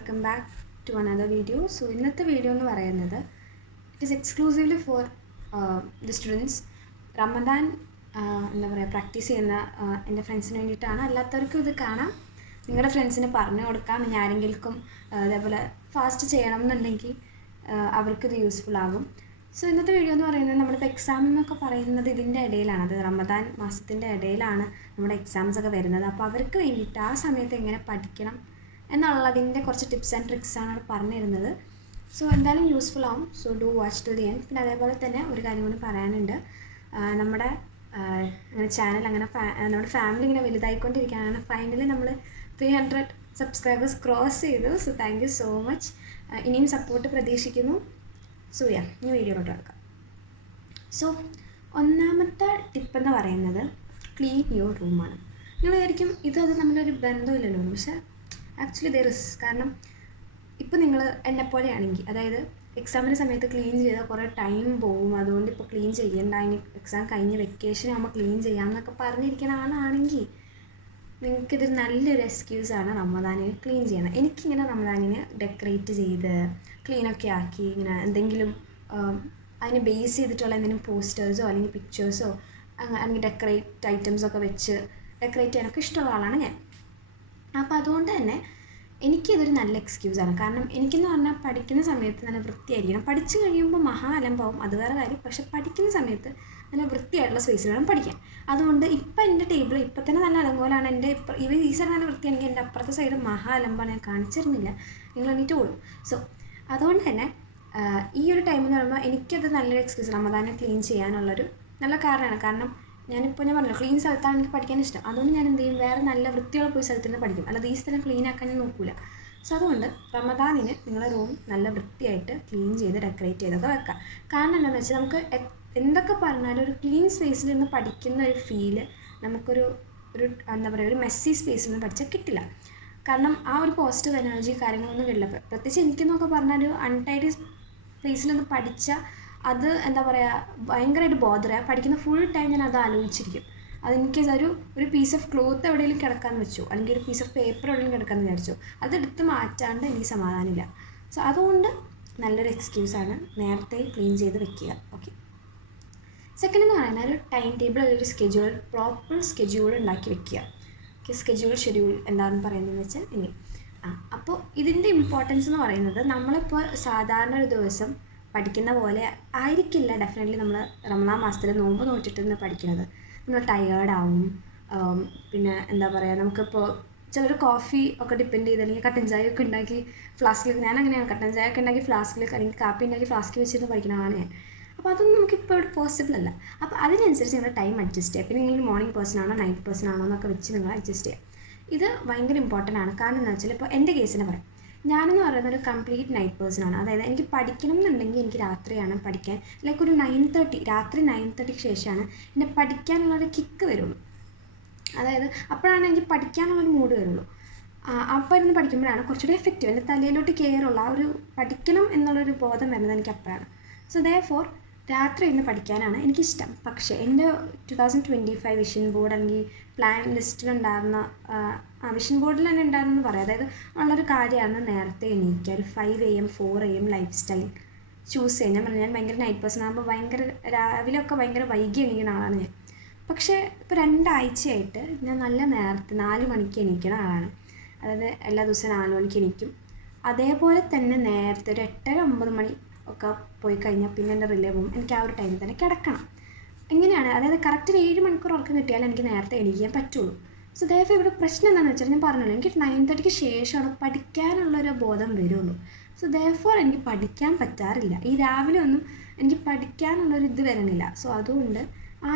Welcome back to another video. So ഇന്നത്തെ video എന്ന് പറയുന്നത് it is exclusively for the students. Ramadan എന്താ പറയുക പ്രാക്ടീസ് ചെയ്യുന്ന എൻ്റെ ഫ്രണ്ട്സിന് വേണ്ടിയിട്ടാണ്. അല്ലാത്തവർക്കും ഇത് കാണാം, നിങ്ങളുടെ ഫ്രണ്ട്സിന് പറഞ്ഞു കൊടുക്കാം. ഇനി ആരെങ്കിലും അതേപോലെ ഫാസ്റ്റ് ചെയ്യണം എന്നുണ്ടെങ്കിൽ അവർക്കിത് യൂസ്ഫുൾ ആകും. സോ ഇന്നത്തെ വീഡിയോ എന്ന് പറയുന്നത് നമ്മളിപ്പോൾ എക്സാം എന്നൊക്കെ പറയുന്നത് ഇതിൻ്റെ ഇടയിലാണ്, അത് റമദാൻ മാസത്തിൻ്റെ ഇടയിലാണ് നമ്മുടെ എക്സാംസൊക്കെ വരുന്നത്. അപ്പോൾ അവർക്ക് വേണ്ടിയിട്ട് ആ സമയത്ത് എങ്ങനെ പഠിക്കണം എന്നുള്ളതിൻ്റെ കുറച്ച് ടിപ്സ് ആൻഡ് ട്രിക്സാണ് അവിടെ പറഞ്ഞിരുന്നത്. സോ എന്തായാലും യൂസ്ഫുൾ ആവും. So do watch to the end. പിന്നെ അതേപോലെ തന്നെ ഒരു കാര്യം കൂടി പറയാനുണ്ട്. നമ്മുടെ അങ്ങനെ ചാനൽ അങ്ങനെ നമ്മുടെ ഫാമിലി ഇങ്ങനെ വലുതായിക്കൊണ്ടിരിക്കുകയാണ്. ഫൈനലി നമ്മൾ 300 സബ്സ്ക്രൈബേഴ്സ് ക്രോസ് ചെയ്തു. So thank you so much. ഇനിയും സപ്പോർട്ട് പ്രതീക്ഷിക്കുന്നു. സോ ഇനി വീഡിയോയിലോട്ട് കിടക്കാം. സോ ഒന്നാമത്തെ ടിപ്പെന്ന് പറയുന്നത് ക്ലീൻ യുവർ റൂമാണ്. നിങ്ങൾ വിചാരിക്കും ഇതൊന്നും നമ്മളൊരു ബന്ധമില്ലല്ലോ, പക്ഷേ ആക്ച്വലി ദർ ഇസ്. കാരണം ഇപ്പോൾ നിങ്ങൾ എന്നെപ്പോലെയാണെങ്കിൽ, അതായത് എക്സാമിൻ്റെ സമയത്ത് ക്ലീൻ ചെയ്താൽ കുറേ ടൈം പോകും, അതുകൊണ്ട് ഇപ്പോൾ ക്ലീൻ ചെയ്യേണ്ട, ഇനി എക്സാം കഴിഞ്ഞ് വെക്കേഷൻ ആകുമ്പോൾ ക്ലീൻ ചെയ്യാമെന്നൊക്കെ പറഞ്ഞിരിക്കുന്ന ആളാണെങ്കിൽ നിങ്ങൾക്കിതൊരു നല്ലൊരു എക്സ്ക്യൂസാണ് റമദാനിന് ക്ലീൻ ചെയ്യണം. എനിക്കിങ്ങനെ റമദാനിന് ഡെക്കറേറ്റ് ചെയ്ത് ക്ലീനൊക്കെ ആക്കി ഇങ്ങനെ എന്തെങ്കിലും അതിനെ ബേസ് ചെയ്തിട്ടുള്ള എന്തെങ്കിലും പോസ്റ്റേഴ്സോ അല്ലെങ്കിൽ പിക്ചേഴ്സോ അല്ലെങ്കിൽ ഡെക്കറേറ്റ് ഐറ്റംസൊക്കെ വെച്ച് ഡെക്കറേറ്റ് ചെയ്യാനൊക്കെ ഇഷ്ടമുള്ള ആളാണ് ഞാൻ. അപ്പോൾ അതുകൊണ്ട് തന്നെ എനിക്കിതൊരു നല്ല എക്സ്ക്യൂസാണ്. കാരണം എനിക്കെന്ന് പറഞ്ഞാൽ പഠിക്കുന്ന സമയത്ത് നല്ല വൃത്തിയായിരിക്കണം. പഠിച്ചു കഴിയുമ്പോൾ മഹാ അലമ്പാവും, അത് വേറെ കാര്യം. പക്ഷെ പഠിക്കുന്ന സമയത്ത് നല്ല വൃത്തിയായിട്ടുള്ള സ്പേസിൽ വേണം പഠിക്കാൻ. അതുകൊണ്ട് ഇപ്പം എൻ്റെ ടേബിൾ ഇപ്പം തന്നെ നല്ല അലങ്കോലാണ്. എൻ്റെ ഈ സൈഡ് നല്ല വൃത്തിയാണെങ്കിൽ എൻ്റെ അപ്പുറത്തെ സൈഡ് മഹാ അലമ്പാണ്. ഞാൻ കാണിച്ചിരുന്നില്ല, നിങ്ങൾ എണീറ്റ് പോകും. സോ അതുകൊണ്ട് തന്നെ ഈ ഒരു ടൈം എന്ന് പറയുമ്പോൾ എനിക്കത് നല്ലൊരു എക്സ്ക്യൂസ്, റമദാനെ ക്ലീൻ ചെയ്യാനുള്ളൊരു നല്ല കാരണമാണ്. കാരണം ഞാൻ പറഞ്ഞല്ലോ, ക്ലീൻ സ്ഥലത്താണ് എനിക്ക് പഠിക്കാൻ ഇഷ്ടം. അതുകൊണ്ട് ഞാൻ എന്ത് ചെയ്യും, വേറെ നല്ല വൃത്തിയുള്ള പോയി സ്ഥലത്ത് നിന്ന് പഠിക്കും. അല്ലാതെ ഈ സ്ഥലം ക്ലീൻ ആക്കാൻ ഞാൻ നോക്കില്ല. സോ അതുകൊണ്ട് റമദാനിന് നിങ്ങളുടെ റൂം നല്ല വൃത്തിയായിട്ട് ക്ലീൻ ചെയ്ത് ഡെക്കറേറ്റ് ചെയ്തൊക്കെ വെക്കാം. കാരണം എന്താണെന്ന് വെച്ചാൽ നമുക്ക് എന്തൊക്കെ പറഞ്ഞാലും ഒരു ക്ലീൻ സ്പേസിൽ നിന്ന് പഠിക്കുന്ന ഒരു ഫീല് നമുക്കൊരു എന്താ പറയുക, ഒരു മെസ്സി സ്പേസിൽ നിന്ന് പഠിച്ചാൽ കിട്ടില്ല. കാരണം ആ ഒരു പോസിറ്റീവ് എനർജി കാര്യങ്ങളൊന്നും കിട്ടില്ല. പ്രത്യേകിച്ച് എനിക്കെന്നൊക്കെ പറഞ്ഞാൽ ഒരു അൺടൈഡി സ്പേസിൽ നിന്ന് പഠിച്ചാൽ അത് എന്താ പറയുക, ഭയങ്കരമായിട്ട് ബോധറാണ്. പഠിക്കുന്ന ഫുൾ ടൈം ഞാൻ അത് ആലോചിച്ചിരിക്കും. അതെനിക്ക് ഒരു പീസ് ഓഫ് ക്ലോത്ത് എവിടെയെങ്കിലും കിടക്കാമെന്ന് വെച്ചു, അല്ലെങ്കിൽ ഒരു പീസ് ഓഫ് പേപ്പർ എവിടെയെങ്കിലും കിടക്കാമെന്ന് വിചാരിച്ചു, അതെടുത്ത് മാറ്റാണ്ട് എനിക്ക് സമാധാനമില്ല. സോ അതുകൊണ്ട് നല്ലൊരു എക്സ്ക്യൂസാണ് നേരത്തെ ക്ലീൻ ചെയ്ത് വെക്കുക. ഓക്കെ. സെക്കൻഡ് എന്ന് പറയുന്നത് ഒരു ടൈം ടേബിൾ അല്ലെങ്കിൽ ഒരു സ്കെഡ്യൂൾ, പ്രോപ്പർ സ്കെഡ്യൂൾ ഉണ്ടാക്കി വെക്കുക. ഓക്കെ. ഷെഡ്യൂൾ എന്താണെന്ന് പറയുന്നതെന്ന് വെച്ചാൽ ഇനി അപ്പോൾ ഇതിൻ്റെ ഇമ്പോർട്ടൻസ് എന്ന് പറയുന്നത്, നമ്മളിപ്പോൾ സാധാരണ ഒരു ദിവസം പഠിക്കുന്ന പോലെ ആയിരിക്കില്ല ഡെഫിനറ്റ്ലി നമ്മൾ റമദാൻ മാസത്തിൽ നോമ്പ് നോറ്റിട്ട് പഠിക്കുന്നത്. നമ്മൾ ടയേർഡാവും. പിന്നെ എന്താ പറയുക, നമുക്കിപ്പോൾ ചിലർ കോഫി ഒക്കെ ഡിപ്പെൻഡ് ചെയ്ത് അല്ലെങ്കിൽ കട്ടൻ ചായ ഒക്കെ ഉണ്ടാക്കി ഫ്ലാസ്കിൽ, ഞാൻ അങ്ങനെയാണ് കട്ടൻ ചായ ഒക്കെ ഉണ്ടാക്കി ഫ്ലാസ്കിൽ അല്ലെങ്കിൽ കാപ്പി ഉണ്ടാക്കി ഫ്ലാസ്കിൽ വെച്ചിരുന്ന് പഠിക്കുന്നതാണ് ഞാൻ. അപ്പോൾ അതൊന്നും നമുക്കിപ്പോൾ ഇവിടെ പോസിബിൾ അല്ല. അപ്പോൾ അതിനനുസരിച്ച് നിങ്ങൾ ടൈം അഡ്ജസ്റ്റ് ചെയ്യുക. പിന്നെ നിങ്ങൾ മോർണിംഗ് പേഴ്സൺ ആണോ നൈറ്റ് പേഴ്സൺ ആണോ എന്നൊക്കെ വെച്ച് നിങ്ങൾ അഡ്ജസ്റ്റ് ചെയ്യുക. ഇത് ഭയങ്കര ഇമ്പോർട്ടൻ്റ് ആണ്. കാരണം എന്താ വെച്ചാൽ ഇപ്പോൾ എൻ്റെ കേസിനെ പറയാം. ഞാനെന്ന് പറയുന്നത് ഒരു കംപ്ലീറ്റ് നൈറ്റ് പേഴ്സൺ ആണ്. അതായത് എനിക്ക് പഠിക്കണം എന്നുണ്ടെങ്കിൽ എനിക്ക് രാത്രിയാണ് പഠിക്കാൻ, ലൈക്ക് ഒരു 9:30 രാത്രി 9:30ക്ക് ശേഷമാണ് എന്നെ പഠിക്കാനുള്ളൊരു കിക്ക് വരുള്ളൂ. അതായത് അപ്പോഴാണ് എനിക്ക് പഠിക്കാനുള്ളൊരു മൂഡ് വരുള്ളൂ. അപ്പോൾ ഇരുന്ന് പഠിക്കുമ്പോഴാണ് കുറച്ചുകൂടി എഫക്റ്റീവ്, എൻ്റെ തലയിലോട്ട് കയറുള്ള ആ ഒരു പഠിക്കണം എന്നുള്ളൊരു ബോധം വരുന്നത് എനിക്ക് അപ്പോഴാണ്. സോ ദെയർഫോർ രാത്രി ഇരുന്ന് പഠിക്കാനാണ് എനിക്കിഷ്ടം. പക്ഷേ എൻ്റെ 2025 വിഷൻ ബോർഡ് അല്ലെങ്കിൽ പ്ലാൻ ലിസ്റ്റിലുണ്ടായിരുന്ന വിഷൻ ബോർഡിൽ തന്നെ ഉണ്ടായിരുന്നെന്ന് പറയാം. അതായത് ഉള്ളൊരു കാര്യമാണ് നേരത്തെ എണീക്കുക, ഒരു 5 AM 4 AM life style choose ചെയ്യാൻ. ഞാൻ പറഞ്ഞു, ഞാൻ ഭയങ്കര നൈറ്റ് പേഴ്സൺ ആകുമ്പോൾ ഭയങ്കര രാവിലെയൊക്കെ ഭയങ്കര വൈകി എണീക്കുന്ന ആളാണ് ഞാൻ. പക്ഷേ ഇപ്പോൾ 2 ആഴ്ചയായിട്ട് ഞാൻ നല്ല നേരത്തെ 4 മണിക്ക് എണീക്കുന്ന ആളാണ്. അതായത് എല്ലാ ദിവസവും 4 മണിക്ക് എണീക്കും. അതേപോലെ തന്നെ നേരത്തെ ഒരു 8:30 9 മണി ഒക്കെ പോയി കഴിഞ്ഞാൽ പിന്നെ എൻ്റെ റിലേ പോകും. എനിക്ക് ആ ഒരു ടൈമിൽ തന്നെ കിടക്കണം. എങ്ങനെയാണ്, അതായത് കറക്റ്റ് 7 മണിക്കൂർ ഉറക്കം കിട്ടിയാൽ എനിക്ക് നേരത്തെ എണീക്കാൻ പറ്റുള്ളൂ. സോ ദയവായി ഇവിടെ പ്രശ്നം എന്താണെന്ന് വെച്ചാൽ, ഞാൻ പറഞ്ഞല്ലോ, എനിക്ക് 9:30ക്ക് ശേഷമാണ് പഠിക്കാനുള്ളൊരു ബോധം വരുള്ളൂ. സോ ദയവായി എനിക്ക് പഠിക്കാൻ പറ്റാറില്ല. ഈ രാവിലെ ഒന്നും എനിക്ക് പഠിക്കാനുള്ളൊരു ഇത് വരണില്ല. സോ അതുകൊണ്ട്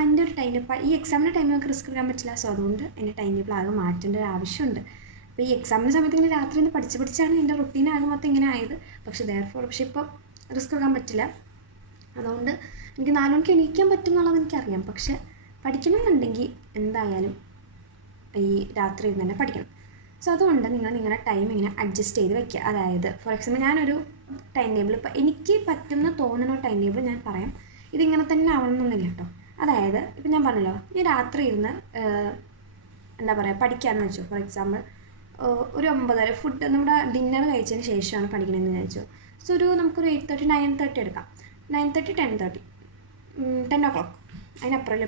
എൻ്റെ ഒരു ടൈം, ഈ എക്സാമിൻ്റെ ടൈമിൽ നമുക്ക് റിസ്ക് എടുക്കാൻ പറ്റില്ല. സോ അതുകൊണ്ട് എൻ്റെ ടൈം ടേബിൾ ആകെ മാറ്റേണ്ട ഒരു ആവശ്യമുണ്ട്. അപ്പോൾ ഈ എക്സാമിൻ്റെ സമയത്ത് ഇങ്ങനെ രാത്രി ഒന്ന് പഠിച്ചാണ് എൻ്റെ റുട്ടീൻ ആകെ മൊത്തം ഇങ്ങനെ ആയത്. പക്ഷേ ഇപ്പോൾ റിസ്ക് എടുക്കാൻ പറ്റില്ല. അതുകൊണ്ട് എനിക്ക് 4 മണിക്ക് എണീക്കാൻ പറ്റും എന്നുള്ളത് എനിക്കറിയാം. പക്ഷെ പഠിക്കണം എന്നുണ്ടെങ്കിൽ എന്തായാലും ഈ രാത്രി ഇരുന്ന് തന്നെ പഠിക്കണം. സോ അതുകൊണ്ട് നിങ്ങൾ നിങ്ങളുടെ ടൈം ഇങ്ങനെ അഡ്ജസ്റ്റ് ചെയ്ത് വെക്കുക. അതായത് ഫോർ എക്സാമ്പിൾ ഞാനൊരു ടൈം ടേബിൾ, ഇപ്പോൾ എനിക്ക് പറ്റുന്ന തോന്നുന്ന ടൈം ടേബിൾ ഞാൻ പറയാം. ഇതിങ്ങനെ തന്നെ ആവണമെന്നൊന്നുമില്ല കേട്ടോ. അതായത് ഇപ്പം ഞാൻ പറഞ്ഞല്ലോ, ഞാൻ രാത്രി ഇരുന്ന് എന്താ പറയുക പഠിക്കാമെന്ന് വെച്ചു. ഫോർ എക്സാമ്പിൾ ഒരു 9:30 ഫുഡ് നമ്മുടെ ഡിന്നർ കഴിച്ചതിന് ശേഷമാണ് പഠിക്കണമെന്ന് വിചാരിച്ചു. സോ നമുക്കൊരു 8:30 9:30 എടുക്കാം. 9:30 10:30 10 o'clock. അതിനപ്പുറം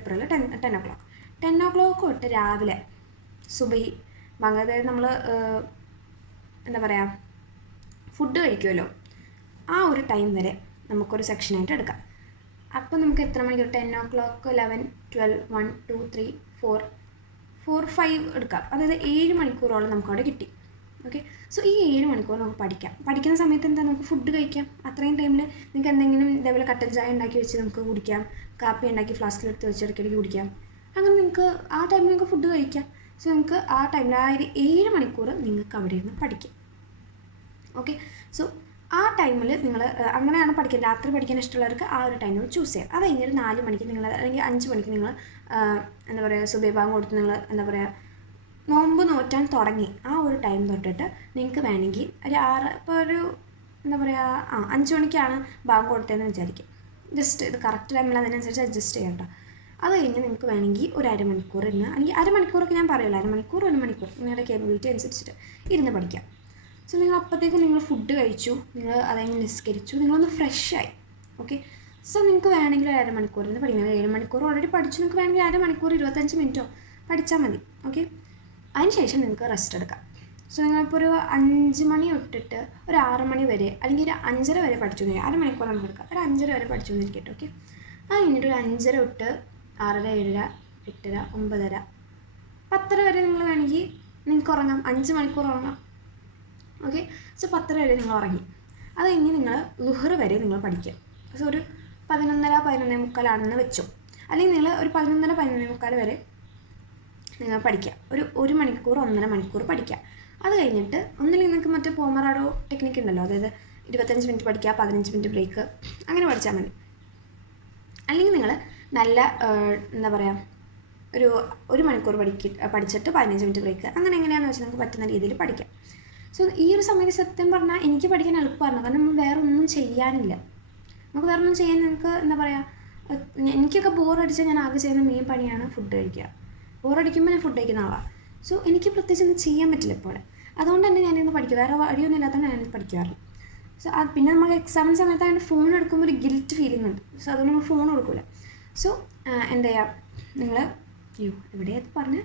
10 o'clock. 10 o'clock തൊട്ട് രാവിലെ സുബഹി ബാങ്ക്, അതായത് നമ്മൾ എന്താ പറയുക ഫുഡ് കഴിക്കുമല്ലോ, ആ ഒരു ടൈം വരെ നമുക്കൊരു സെക്ഷനായിട്ട് എടുക്കാം. അപ്പോൾ നമുക്ക് എത്ര മണിക്കൂർ 10 o'clock 11 12 1 2 3 4 5 എടുക്കാം. അതായത് 7 മണിക്കൂറോളം നമുക്കവിടെ കിട്ടി. ഓക്കെ, സോ ഈ 7 മണിക്കൂർ നമുക്ക് പഠിക്കാം. പഠിക്കുന്ന സമയത്ത് എന്താ നമുക്ക് ഫുഡ് കഴിക്കാം. അത്രയും ടൈമിൽ നിങ്ങൾക്ക് എന്തെങ്കിലും ഇതേപോലെ കട്ടൻ ചായ ഉണ്ടാക്കി വെച്ച് നമുക്ക് കുടിക്കാം, കാപ്പി ഉണ്ടാക്കി ഫ്ലാസ്കിലെടുത്ത് വെച്ച് ഇടയ്ക്കിടയ്ക്ക് കുടിക്കാം. അങ്ങനെ നിങ്ങൾക്ക് ആ ടൈമിൽ നിങ്ങൾക്ക് ഫുഡ് കഴിക്കാം. സോ നിങ്ങൾക്ക് ആ ടൈമിൽ ആ ഒരു 7 മണിക്കൂർ നിങ്ങൾക്ക് അവിടെ ഇരുന്ന് പഠിക്കാം. ഓക്കെ, സോ ആ ടൈമിൽ നിങ്ങൾ അങ്ങനെയാണ് പഠിക്കാൻ, രാത്രി പഠിക്കാൻ ഇഷ്ടമുള്ളവർക്ക് ആ ഒരു ടൈമിൽ ചൂസ് ചെയ്യാം. അത് കഴിഞ്ഞൊരു 4 മണിക്ക് നിങ്ങൾ അല്ലെങ്കിൽ 5 മണിക്ക് നിങ്ങൾ എന്താ പറയുക സുബഹി ബാങ്ക് കൊടുത്ത് നിങ്ങൾ എന്താ പറയുക നോമ്പ് നോറ്റാൻ തുടങ്ങി ആ ഒരു ടൈം തൊട്ടിട്ട് നിങ്ങൾക്ക് വേണമെങ്കിൽ ഒരു 6 ഇപ്പോൾ ഒരു എന്താ പറയുക 5 മണിക്കാണ് ബാങ്ക് കൊടുത്തതെന്ന് വിചാരിക്കും. ജസ്റ്റ് ഇത് കറക്റ്റ് ടൈമിൽ അതിനനുസരിച്ച് അഡ്ജസ്റ്റ് ചെയ്യാം കേട്ടോ. അത് കഴിഞ്ഞ് നിങ്ങൾക്ക് വേണമെങ്കിൽ ഒരു അരമണിക്കൂർ ഇരുന്ന്, അല്ലെങ്കിൽ അരമണിക്കൂറൊക്കെ ഞാൻ പറയുള്ളൂ, അരമണിക്കൂർ 1 മണിക്കൂർ നിങ്ങളുടെ കേപ്പബിലിറ്റി അനുസരിച്ചിട്ട് ഇരുന്ന് പഠിക്കാം. സോ നിങ്ങൾ അപ്പോഴത്തേക്കും നിങ്ങൾ ഫുഡ് കഴിച്ചു, നിങ്ങൾ അതെങ്ങനെ നിസ്കരിച്ചു, നിങ്ങളൊന്ന് ഫ്രഷായി. ഓക്കെ, സോ നിങ്ങൾക്ക് വേണമെങ്കിൽ ഒരു അരമണിക്കൂറിന് പഠിക്കണം. 7 മണിക്കൂർ ഓൾറെഡി പഠിച്ചു, നിങ്ങൾക്ക് വേണമെങ്കിൽ അരമണിക്കൂർ 25 മിനിറ്റോ പഠിച്ചാൽ മതി. ഓക്കെ, അതിനുശേഷം നിങ്ങൾക്ക് റെസ്റ്റ് എടുക്കാം. സോ നിങ്ങളിപ്പോൾ ഒരു 5 മണി തൊട്ടിട്ട് ഒരു 6 മണി വരെ അല്ലെങ്കിൽ ഒരു 5:30 വരെ പഠിച്ചു എന്ന് അരമണിക്കൂർ നമുക്ക് എടുക്കാം. ഒരു 5:30 വരെ പഠിച്ചു എന്നിരിക്കട്ടെ. ഓക്കെ, അത് കഴിഞ്ഞിട്ട് ഒരു 5:30 തൊട്ട് 6:30 7:30 8:30 9:30 10:30 വരെ നിങ്ങൾ വേണമെങ്കിൽ നിങ്ങൾക്ക് ഉറങ്ങാം. 5 മണിക്കൂർ ഉറങ്ങാം. ഓക്കെ, സോ 10:30 വരെ നിങ്ങൾ ഉറങ്ങി. അത് കഴിഞ്ഞ് നിങ്ങൾ ളുഹർ വരെ നിങ്ങൾ പഠിക്കുക. സോ ഒരു 11:30 11:45 വെച്ചോ, അല്ലെങ്കിൽ നിങ്ങൾ ഒരു 11:30 11:45 വരെ നിങ്ങൾ പഠിക്കുക. ഒരു 1 മണിക്കൂർ 1.5 മണിക്കൂർ പഠിക്കുക. അത് കഴിഞ്ഞിട്ട് ഒന്നില്ലെങ്കിൽ നിങ്ങൾക്ക് മറ്റേ പോമറാഡോ ടെക്നിക്ക് ഉണ്ടല്ലോ, അതായത് 25 മിനിറ്റ് പഠിക്കുക, 15 മിനിറ്റ് ബ്രേക്ക്, അങ്ങനെ പഠിച്ചാൽ മതി. അല്ലെങ്കിൽ നിങ്ങൾ നല്ല എന്താ പറയുക ഒരു 1 മണിക്കൂർ പഠിച്ചിട്ട് 15 മിനിറ്റ് ബ്രേക്ക്, അങ്ങനെ എങ്ങനെയാണെന്ന് വെച്ചാൽ നിങ്ങൾക്ക് പറ്റുന്ന രീതിയിൽ പഠിക്കാം. സോ ഈ ഒരു സമയത്ത് സത്യം പറഞ്ഞാൽ എനിക്ക് പഠിക്കാൻ എളുപ്പമായിരുന്നു. കാരണം നമ്മൾ വേറെ ഒന്നും ചെയ്യാനില്ല. നമുക്ക് വേറെ ഒന്നും ചെയ്യാൻ നിങ്ങൾക്ക് എന്താ പറയുക, എനിക്കൊക്കെ ബോറടിച്ചാൽ ഞാൻ ആകെ ചെയ്യുന്ന മെയിൻ പണിയാണ് ഫുഡ് കഴിക്കുക. ബോറടിക്കുമ്പോൾ ഞാൻ ഫുഡ് കഴിക്കുന്ന ആളാണ്. സോ എനിക്ക് പ്രത്യേകിച്ച് ഒന്നും ചെയ്യാൻ പറ്റില്ല ഇപ്പോൾ. അതുകൊണ്ട് തന്നെ ഞാനിന്ന് പഠിക്കും. വേറെ വഴിയൊന്നും ഇല്ലാത്തതുകൊണ്ട് ഞാനിത് പഠിക്കാറില്ല. സോ പിന്നെ നമുക്ക് എക്സാമിന് സമയത്തായത് ഫോൺ എടുക്കുമ്പോൾ ഒരു ഗിൽറ്റ് ഫീലിംഗ് ഉണ്ട്. സോ അതുകൊണ്ട് നമ്മൾ ഫോൺ കൊടുക്കില്ല. സോ എന്താ ചെയ്യുക, നിങ്ങൾ എവിടെയാണ് പറഞ്ഞ്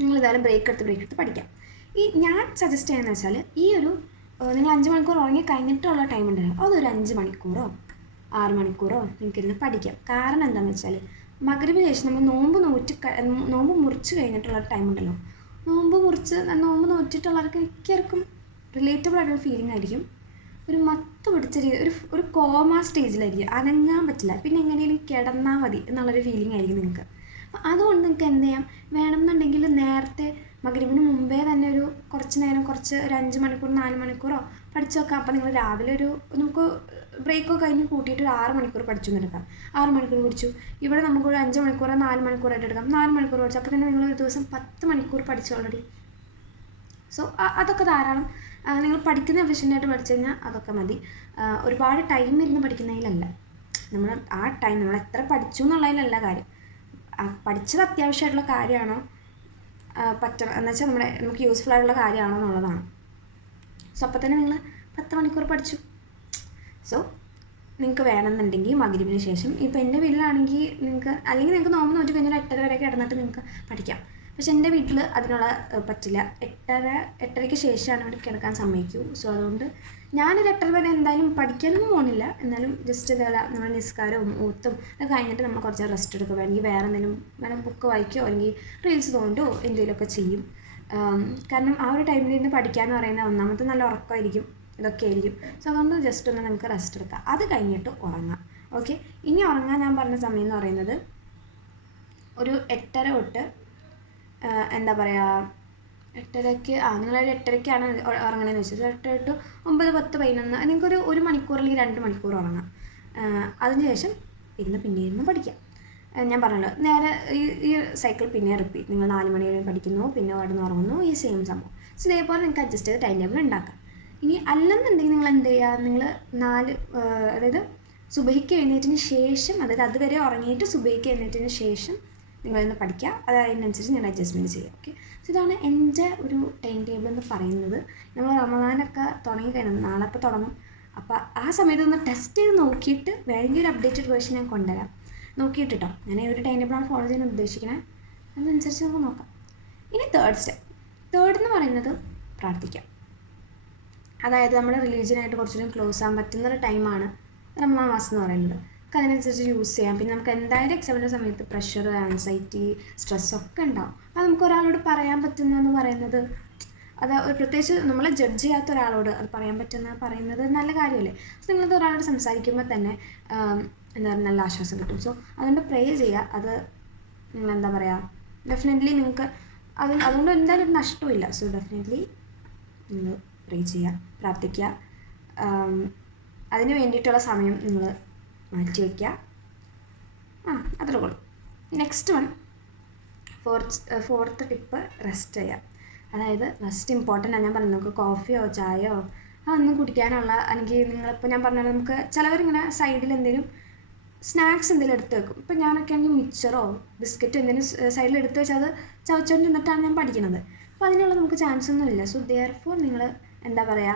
നിങ്ങളിതായാലും ബ്രേക്ക് എടുത്ത് പഠിക്കാം. ഞാൻ സജസ്റ്റ് ചെയ്യുന്നത് വെച്ചാൽ ഈ ഒരു നിങ്ങൾ 5 മണിക്കൂർ ഉറങ്ങി കഴിഞ്ഞിട്ടുള്ള ടൈം ഉണ്ടല്ലോ, അതൊരു 5 മണിക്കൂറോ 6 മണിക്കൂറോ നിങ്ങൾക്കിരുന്ന് പഠിക്കാം. കാരണം എന്താണെന്ന് വെച്ചാൽ മഗ്‌രിബിന് ശേഷം നമ്മൾ നോമ്പ് മുറിച്ച് കഴിഞ്ഞിട്ടുള്ള ടൈം ഉണ്ടല്ലോ, നോമ്പ് നോറ്റിട്ടുള്ളവർക്ക് മിക്കവർക്കും റിലേറ്റബിൾ ആയിട്ടുള്ള ഫീലിംഗ് ആയിരിക്കും. ഒരു മത്ത് പിടിച്ച രീതി, ഒരു കോമ സ്റ്റേജിലായിരിക്കും, അനങ്ങാൻ പറ്റില്ല, പിന്നെ എങ്ങനെയും കിടന്നാൽ മതി എന്നുള്ളൊരു ഫീലിംഗ് ആയിരിക്കും നിങ്ങൾക്ക്. അതുകൊണ്ട് നിങ്ങൾക്ക് എന്ത് ചെയ്യാം, വേണമെന്നുണ്ടെങ്കിൽ നേരത്തെ മഗ്‌രിബിന് മുമ്പേ തന്നെ കുറച്ച് നേരം ഒരു 5 മണിക്കൂർ 4 മണിക്കൂറോ പഠിച്ചു വെക്കാം. അപ്പോൾ നിങ്ങൾ രാവിലെ നമുക്ക് ബ്രേക്കൊക്കെ കഴിഞ്ഞ് കൂട്ടിയിട്ട് ഒരു 6 മണിക്കൂർ പഠിച്ചു എന്നെടുക്കാം. 6 മണിക്കൂർ പഠിച്ചു. ഇവിടെ നമുക്കൊരു 5 മണിക്കൂറോ 4 മണിക്കൂറായിട്ട് എടുക്കാം. 4 മണിക്കൂർ പഠിച്ചു. അപ്പോൾ തന്നെ നിങ്ങളൊരു ദിവസം 10 മണിക്കൂർ പഠിച്ചു ഓൾറെഡി. സോ അതൊക്കെ ധാരാളം. നിങ്ങൾ പഠിക്കുന്ന എഫിഷ്യൻ്റായിട്ട് പഠിച്ചു കഴിഞ്ഞാൽ അതൊക്കെ മതി. ഒരുപാട് ടൈം ഇരുന്ന് പഠിക്കുന്നതിലല്ല, നമ്മൾ ആ ടൈം നമ്മൾ എത്ര പഠിച്ചു എന്നുള്ളതിലല്ല കാര്യം. പഠിച്ചത് അത്യാവശ്യമായിട്ടുള്ള കാര്യമാണോ, എന്നുവെച്ചാൽ നമുക്ക് യൂസ്ഫുൾ ആയിട്ടുള്ള കാര്യമാണോ എന്നുള്ളതാണ്. സോ അപ്പോൾ തന്നെ നിങ്ങൾ 10 മണിക്കൂർ പഠിച്ചു. സോ നിങ്ങൾക്ക് വേണമെന്നുണ്ടെങ്കിൽ മഗ്‌രിബിന് ശേഷം, ഇപ്പോൾ എൻ്റെ വീട്ടിലാണെങ്കിൽ അല്ലെങ്കിൽ നിങ്ങൾക്ക് നോമ്പ് നോറ്റ് കഴിഞ്ഞാൽ 8:30 വരെ കിടന്നിട്ട് നിങ്ങൾക്ക് പഠിക്കാം. പക്ഷെ എൻ്റെ വീട്ടിൽ അതിനുള്ള പറ്റില്ല. 8:30ക്ക് ശേഷമാണ് ഇവിടെ കിടക്കാൻ സമ്മതിക്കൂ. സോ അതുകൊണ്ട് ഞാനൊരു 8:30 വരെ എന്തായാലും പഠിക്കാനൊന്നും പോകുന്നില്ല. എന്നാലും ജസ്റ്റ് ഇതേപോലെ നമ്മൾ നിസ്കാരവും ഊത്തും ഒക്കെ കഴിഞ്ഞിട്ട് നമ്മൾ കുറച്ച് റെസ്റ്റ് എടുക്കുക. വേണമെങ്കിൽ വേറെ ബുക്ക് വായിക്കുകയോ അല്ലെങ്കിൽ റീൽസ് തോണ്ടോ എന്തെങ്കിലുമൊക്കെ ചെയ്യും. കാരണം ആ ഒരു ടൈമിൽ നിന്ന് പഠിക്കാമെന്ന് പറയുന്നത് ഒന്നാമത്തെ നല്ല ഉറക്കമായിരിക്കും, ഇതൊക്കെ ആയിരിക്കും. സോ അതുകൊണ്ട് ജസ്റ്റ് ഒന്ന് നിങ്ങൾക്ക് റെസ്റ്റ് എടുക്കാം. അത് കഴിഞ്ഞിട്ട് ഉറങ്ങാം. ഓക്കെ, ഇനി ഉറങ്ങാൻ ഞാൻ പറഞ്ഞ സമയം എന്ന് പറയുന്നത് ഒരു 8:30 തൊട്ട് എന്താ പറയുക 8:30ക്ക് നിങ്ങളൊരു 8:30ക്കാണ് ഉറങ്ങണമെന്ന് വെച്ചത്. 8 to 9 10 11 നിങ്ങൾക്കൊരു 1 മണിക്കൂർ അല്ലെങ്കിൽ 2 മണിക്കൂർ ഉറങ്ങാം. അതിനുശേഷം പിന്നെയിരുന്ന് പഠിക്കാം. ഞാൻ പറഞ്ഞല്ലോ, നേരെ ഈ സൈക്കിൾ പിന്നെ റിപ്പീറ്റ്. നിങ്ങൾ 4 മണി വരെ പഠിക്കുന്നു, പിന്നെ കിടന്ന് ഉറങ്ങുന്നു, ഈ സെയിം സംഭവം. സോ ഇതേപോലെ നിങ്ങൾക്ക് അഡ്ജസ്റ്റ് ചെയ്ത് ടൈം ടേബിൾ ഉണ്ടാക്കാം. ഇനി അല്ലെന്നുണ്ടെങ്കിൽ നിങ്ങൾ എന്ത് ചെയ്യുക, നിങ്ങൾ അതായത് സുബഹിക്ക് എഴുന്നേറ്റതിന് ശേഷം, അതായത് അതുവരെ ഉറങ്ങിയിട്ട് സുബഹിക്ക് എഴുന്നേറ്റതിന് ശേഷം നിങ്ങളിന്ന് പഠിക്കുക, അതിനനുസരിച്ച് ഞാൻ അഡ്ജസ്റ്റ്മെൻറ്റ് ചെയ്യുക. ഓക്കെ, സോ ഇതാണ് എൻ്റെ ഒരു ടൈം ടേബിൾ എന്ന് പറയുന്നത്. നമ്മൾ റമദാനൊക്കെ തുടങ്ങി കഴിഞ്ഞാൽ നാളെ ഇപ്പോൾ തുടങ്ങും. അപ്പോൾ ആ സമയത്ത് ഒന്ന് ടെസ്റ്റ് ചെയ്ത് നോക്കിയിട്ട് വേണമെങ്കിൽ ഒരു അപ്ഡേറ്റഡ് വേർഷൻ ഞാൻ കൊണ്ടുവരാം. നോക്കിയിട്ട് കേട്ടോ, ഞാൻ ഒരു ടൈം ടേബിളാണ് ഫോളോ ചെയ്യാൻ ഉദ്ദേശിക്കുന്നത്, അതനുസരിച്ച് നമുക്ക് നോക്കാം. ഇനി തേർഡ് എന്ന് പറയുന്നത് പ്രാർത്ഥിക്കാം. അതായത് നമ്മുടെ റിലീജിയനായിട്ട് കുറച്ചുകൂടി ക്ലോസ് ആകാൻ പറ്റുന്നൊരു ടൈമാണ് റമദാൻ മാസം എന്ന് പറയുന്നത്. നമുക്ക് അതിനനുസരിച്ച് യൂസ് ചെയ്യാം. പിന്നെ നമുക്ക് എന്തായാലും എക്സാമിൻ്റെ സമയത്ത് പ്രഷർ, ആൻസൈറ്റി, സ്ട്രെസ്സൊക്കെ ഉണ്ടാവും. അപ്പോൾ നമുക്ക് ഒരാളോട് പറയാൻ പറ്റുന്നതെന്ന് പറയുന്നത്, അത് പ്രത്യേകിച്ച് നമ്മളെ ജഡ്ജ് ചെയ്യാത്ത ഒരാളോട് അത് പറയാൻ പറയുന്നത് നല്ല കാര്യമല്ലേ. സോ നിങ്ങളത് ഒരാളോട് സംസാരിക്കുമ്പോൾ തന്നെ എന്താ പറയുക, നല്ല ആശ്വാസം കിട്ടും. സോ അതുകൊണ്ട് പ്രേ ചെയ്യുക. അത് നിങ്ങളെന്താ പറയുക, ഡെഫിനറ്റ്ലി നിങ്ങൾക്ക് അതുകൊണ്ട് എന്തായാലും ഒരു നഷ്ടമില്ല. സോ ഡെഫിനറ്റ്ലി നിങ്ങൾ പ്രേ ചെയ്യുക, പ്രാർത്ഥിക്കുക. അതിന് വേണ്ടിയിട്ടുള്ള സമയം നിങ്ങൾ മാറ്റി വയ്ക്കുക. അത്രേ ഉള്ളൂ. Next one, fourth tip, rest ചെയ്യുക. അതായത് റെസ്റ്റ് ഇമ്പോർട്ടൻ്റ് ആണ്. ഞാൻ പറഞ്ഞു, നമുക്ക് കോഫിയോ ചായയോ അതൊന്നും കുടിക്കാനുള്ള, അല്ലെങ്കിൽ നിങ്ങളിപ്പോൾ ഞാൻ പറഞ്ഞാൽ നമുക്ക് ചിലവരിങ്ങനെ സൈഡിൽ എന്തെങ്കിലും സ്നാക്സ് എന്തെങ്കിലും എടുത്ത് വെക്കും. ഇപ്പോൾ ഞാനൊക്കെ ആണെങ്കിൽ മിക്സറോ ബിസ്ക്കറ്റോ എന്തെങ്കിലും സൈഡിൽ എടുത്ത് വെച്ചാൽ അത് ചവച്ചുകൊണ്ട് നിന്നിട്ടാണ് ഞാൻ പഠിക്കുന്നത്. അപ്പോൾ അതിനുള്ള നമുക്ക് ചാൻസ് ഒന്നുമില്ല. സോ ദെയർഫോർ നിങ്ങൾ എന്താ പറയുക,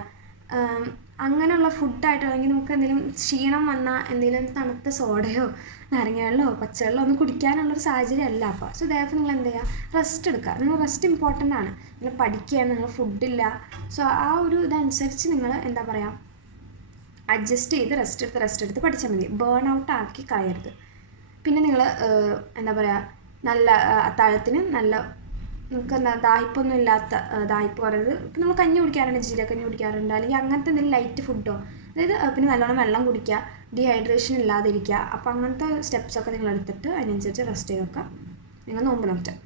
അങ്ങനെയുള്ള ഫുഡായിട്ട്, അല്ലെങ്കിൽ നമുക്ക് എന്തെങ്കിലും ക്ഷീണം വന്നാൽ എന്തെങ്കിലും തണുത്ത സോഡയോ നാരങ്ങ വെള്ളമോ പച്ചവെള്ളമോ ഒന്നും കുടിക്കാനുള്ളൊരു സാഹചര്യം അല്ല അപ്പോൾ. സോ ദയവായി നിങ്ങൾ എന്ത് ചെയ്യുക, റെസ്റ്റ് എടുക്കുക. നിങ്ങൾ റെസ്റ്റ് ഇമ്പോർട്ടൻ്റ് ആണ്. നിങ്ങൾ പഠിക്കുകയാണ്, നിങ്ങൾ ഫുഡില്ല. സോ ആ ഒരു ഇതനുസരിച്ച് നിങ്ങൾ എന്താ പറയുക, അഡ്ജസ്റ്റ് ചെയ്ത് റെസ്റ്റ് എടുത്ത് പഠിച്ചാൽ മതി. ബേൺ ഔട്ട് ആക്കി കളയരുത്. പിന്നെ നിങ്ങൾ എന്താ പറയുക, നല്ല അത്താഴത്തിന് നല്ല നിങ്ങൾക്ക് എന്താ ദാഹിപ്പൊന്നും ഇല്ലാത്ത, ദാഹിപ്പ് പറയുന്നത് ഇപ്പം നമ്മൾ കഞ്ഞി കുടിക്കാറുണ്ട്, ജീരകഞ്ഞി കുടിക്കാറുണ്ട്, അല്ലെങ്കിൽ അങ്ങനത്തെ എന്തെങ്കിലും ലൈറ്റ് ഫുഡോ, അതായത് പിന്നെ നല്ലോണം വെള്ളം കുടിക്കുക, ഡീഹൈഡ്രേഷൻ ഇല്ലാതിരിക്കുക. അപ്പോൾ അങ്ങനത്തെ സ്റ്റെപ്സൊക്കെ നിങ്ങൾ എടുത്തിട്ട് അതിനനുസരിച്ച് റെസ്റ്റ് ചെയ്ത് വെക്കുക. നിങ്ങൾ നോമ്പ് നോക്കുക.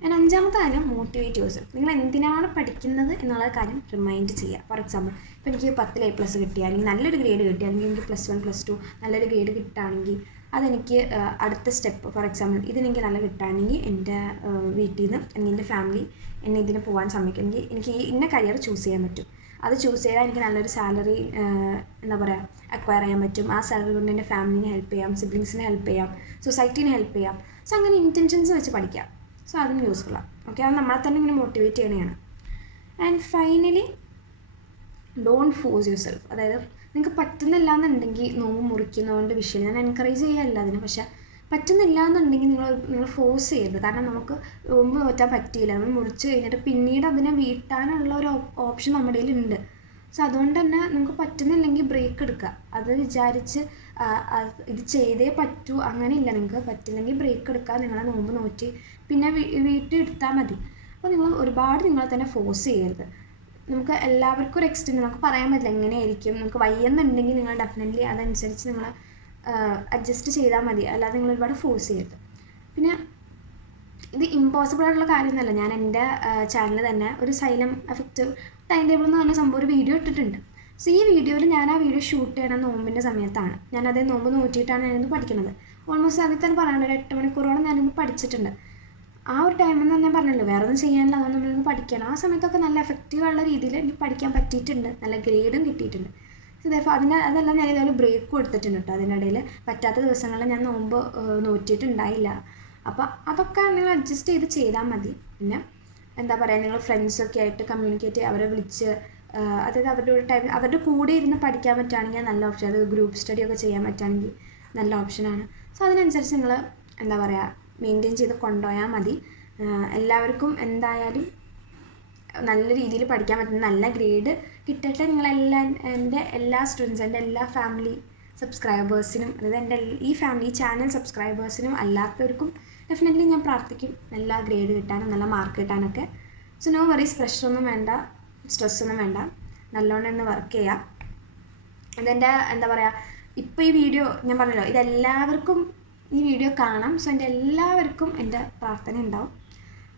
ഞാൻ അഞ്ചാമത്തെ കാര്യം, മോട്ടിവേറ്റ് യുവർസെൽഫ്. നിങ്ങൾ എന്തിനാണ് പഠിക്കുന്നത് എന്നുള്ള കാര്യം റിമൈൻഡ് ചെയ്യുക. ഫോർ എക്സാമ്പിൾ, ഇപ്പോൾ എനിക്ക് 10 A+ കിട്ടിയ, അല്ലെങ്കിൽ നല്ലൊരു ഗ്രേഡ് കിട്ടി, അല്ലെങ്കിൽ എനിക്ക് +1 +2 നല്ലൊരു ഗ്രേഡ് കിട്ടുകയാണെങ്കിൽ അതെനിക്ക് അടുത്ത സ്റ്റെപ്പ്, ഫോർ എക്സാമ്പിൾ ഇതെനിക്ക് നല്ല കിട്ടുകയാണെങ്കിൽ എൻ്റെ വീട്ടിൽ നിന്ന് അല്ലെങ്കിൽ എൻ്റെ ഫാമിലി എന്നെ ഇതിന് പോകാൻ സമ്മതിക്കുമെങ്കിൽ എനിക്ക് ഈ ഇന്ന കരിയർ ചൂസ് ചെയ്യാൻ പറ്റും. അത് ചൂസ് ചെയ്താൽ എനിക്ക് നല്ലൊരു സാലറി എന്താ പറയുക അക്വയർ ചെയ്യാൻ പറ്റും. ആ സാലറി കൊണ്ട് എൻ്റെ ഫാമിലിനെ ഹെൽപ്പ് ചെയ്യാം, സിബ്ലിങ്സിനെ ഹെൽപ്പ് ചെയ്യാം, സൊസൈറ്റീനെ ഹെൽപ്പ് ചെയ്യാം. സോ അങ്ങനെ ഇൻറ്റൻഷൻസ് വെച്ച് പഠിക്കാം. സോ അതും യൂസ്ഫുള്ളാണ്. ഓക്കെ, അത് നമ്മളെ തന്നെ ഇങ്ങനെ മോട്ടിവേറ്റ് ചെയ്യണതാണ്. And finally, don't force yourself. അതായത് നിങ്ങൾക്ക് പറ്റുന്നില്ല എന്നുണ്ടെങ്കിൽ നോമ്പ് മുറിക്കുന്നതുകൊണ്ട് വിഷയം, ഞാൻ എൻകറേജ് ചെയ്യാറില്ല അതിന്. പക്ഷേ പറ്റുന്നില്ല എന്നുണ്ടെങ്കിൽ നിങ്ങൾ ഫോഴ്സ് ചെയ്യരുത്. കാരണം നമുക്ക് നോമ്പ് നോറ്റാൻ പറ്റിയില്ല, നമ്മൾ മുറിച്ച് കഴിഞ്ഞിട്ട് പിന്നീട് അതിനെ വീട്ടാനുള്ള ഒരു ഓപ്ഷൻ നമ്മുടെ കയ്യിലുണ്ട്. സോ അതുകൊണ്ട് തന്നെ നമുക്ക് പറ്റുന്നില്ലെങ്കിൽ ബ്രേക്ക് എടുക്കുക. അത് വിചാരിച്ച് ഇത് ചെയ്തേ പറ്റൂ അങ്ങനെയില്ല. നിങ്ങൾക്ക് പറ്റില്ലെങ്കിൽ ബ്രേക്ക് എടുക്കുക, നിങ്ങളെ നോമ്പ് നോറ്റി പിന്നെ വീട്ടിൽ എടുത്താൽ മതി. അപ്പോൾ നിങ്ങൾ ഒരുപാട് നിങ്ങളെ തന്നെ ഫോഴ്സ് ചെയ്യരുത്. നമുക്ക് എല്ലാവർക്കും ഒരു എക്സ്റ്റെൻഡ് നമുക്ക് പറയാൻ പറ്റില്ല എങ്ങനെയായിരിക്കും. നിങ്ങൾക്ക് വയ്യെന്നുണ്ടെങ്കിൽ നിങ്ങൾ ഡെഫിനറ്റ്ലി അതനുസരിച്ച് നിങ്ങൾ അഡ്ജസ്റ്റ് ചെയ്താൽ മതി. അല്ലാതെ നിങ്ങൾ ഒരുപാട് ഫോഴ്സ് ചെയ്യരുത്. പിന്നെ ഇത് ഇമ്പോസിബിൾ ആയിട്ടുള്ള കാര്യമൊന്നുമല്ല. ഞാൻ എൻ്റെ ചാനലിൽ തന്നെ ഒരു സൈലം എഫക്റ്റീവ് ടൈം ടേബിൾ എന്ന് പറഞ്ഞ സംഭവം ഒരു വീഡിയോ ഇട്ടിട്ടുണ്ട്. സോ ഈ വീഡിയോയിൽ ഞാൻ ആ വീഡിയോ ഷൂട്ട് ചെയ്യണം നോമ്പിൻ്റെ സമയത്താണ്. ഞാനതേ നോമ്പ് നോറ്റിയിട്ടാണ് ഞാനിന്ന് പഠിക്കുന്നത്. ഓൾമോസ്റ്റ് അതിൽ തന്നെ പറയാനുണ്ട്, ഒരു 8 മണിക്കൂറോളം ഞാനിന്ന് പഠിച്ചിട്ടുണ്ട്. ആ ഒരു ടൈമെന്ന് ഞാൻ പറഞ്ഞല്ലോ, വേറെ ഒന്നും ചെയ്യാനില്ല, അതൊന്നും നമ്മളിന്ന് പഠിക്കണം. ആ സമയത്തൊക്കെ നല്ല എഫക്റ്റീവുള്ള രീതിയിൽ എനിക്ക് പഠിക്കാൻ പറ്റിയിട്ടുണ്ട്, നല്ല ഗ്രേഡും കിട്ടിയിട്ടുണ്ട്. ഇതേപോലെ അതെല്ലാം ഞാൻ ഇതുപോലെ ബ്രേക്ക് കൊടുത്തിട്ടുണ്ട് കേട്ടോ. അതിനിടയിൽ പറ്റാത്ത ദിവസങ്ങളിൽ ഞാൻ നോമ്പ് നോറ്റിയിട്ടുണ്ടായില്ല. അപ്പോൾ അതൊക്കെ നിങ്ങൾ അഡ്ജസ്റ്റ് ചെയ്താൽ മതി. പിന്നെ എന്താ പറയുക, നിങ്ങൾ ഫ്രണ്ട്സൊക്കെ ആയിട്ട് കമ്മ്യൂണിക്കേറ്റ്, അവരെ വിളിച്ച്, അതായത് അവരുടെ ഒരു ടൈം അവരുടെ കൂടെ ഇരുന്ന് പഠിക്കാൻ പറ്റുകയാണെങ്കിൽ നല്ല ഓപ്ഷൻ. അത് ഗ്രൂപ്പ് സ്റ്റഡി ഒക്കെ ചെയ്യാൻ പറ്റുകയാണെങ്കിൽ നല്ല ഓപ്ഷനാണ്. സോ അതിനനുസരിച്ച് നിങ്ങൾ എന്താ പറയുക മെയിൻറ്റെയിൻ ചെയ്ത് കൊണ്ടുപോയാൽ മതി. എല്ലാവർക്കും എന്തായാലും നല്ല രീതിയിൽ പഠിക്കാൻ പറ്റുന്ന നല്ല ഗ്രേഡ് കിട്ടട്ടെ. എൻ്റെ എല്ലാ സ്റ്റുഡൻസ്, എൻ്റെ എല്ലാ ഫാമിലി സബ്സ്ക്രൈബേഴ്സിനും, അതായത് ഈ ഫാമിലി ചാനൽ സബ്സ്ക്രൈബേഴ്സിനും അല്ലാത്തവർക്കും ഡെഫിനറ്റ്ലി ഞാൻ പ്രാർത്ഥിക്കും നല്ല ഗ്രേഡ് കിട്ടാനും നല്ല മാർക്ക് കിട്ടാനൊക്കെ. സോ നോ വറീസ്, പ്രഷറൊന്നും വേണ്ട, സ്ട്രെസ്സൊന്നും വേണ്ട, നല്ലോണം ഒന്ന് വർക്ക് ചെയ്യാം. അതെൻ്റെ എന്താ പറയുക, ഇപ്പോൾ ഈ വീഡിയോ ഞാൻ പറഞ്ഞല്ലോ, ഇതെല്ലാവർക്കും ഈ വീഡിയോ കാണാം. സോ എൻ്റെ എല്ലാവർക്കും എൻ്റെ പ്രാർത്ഥന ഉണ്ടാവും.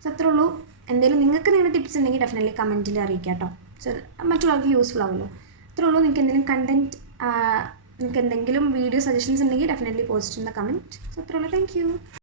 സോ അത്രേ ഉള്ളൂ. എന്തെങ്കിലും നിങ്ങൾക്ക് നിങ്ങളുടെ ടിപ്സ് ഉണ്ടെങ്കിൽ ഡെഫിനറ്റ്ലി കമൻറ്റിൽ അറിയിക്കാം കേട്ടോ. സോ മറ്റുള്ളവർക്ക് യൂസ്ഫുൾ ആവുമല്ലോ. അത്രേ ഉള്ളൂ. നിങ്ങൾക്ക് എന്തെങ്കിലും കണ്ടൻറ്റ്, നിങ്ങൾക്ക് എന്തെങ്കിലും വീഡിയോ സജഷൻസ് ഉണ്ടെങ്കിൽ definitely post in the comment. So അത്രേ ഉള്ളൂ. Thank you.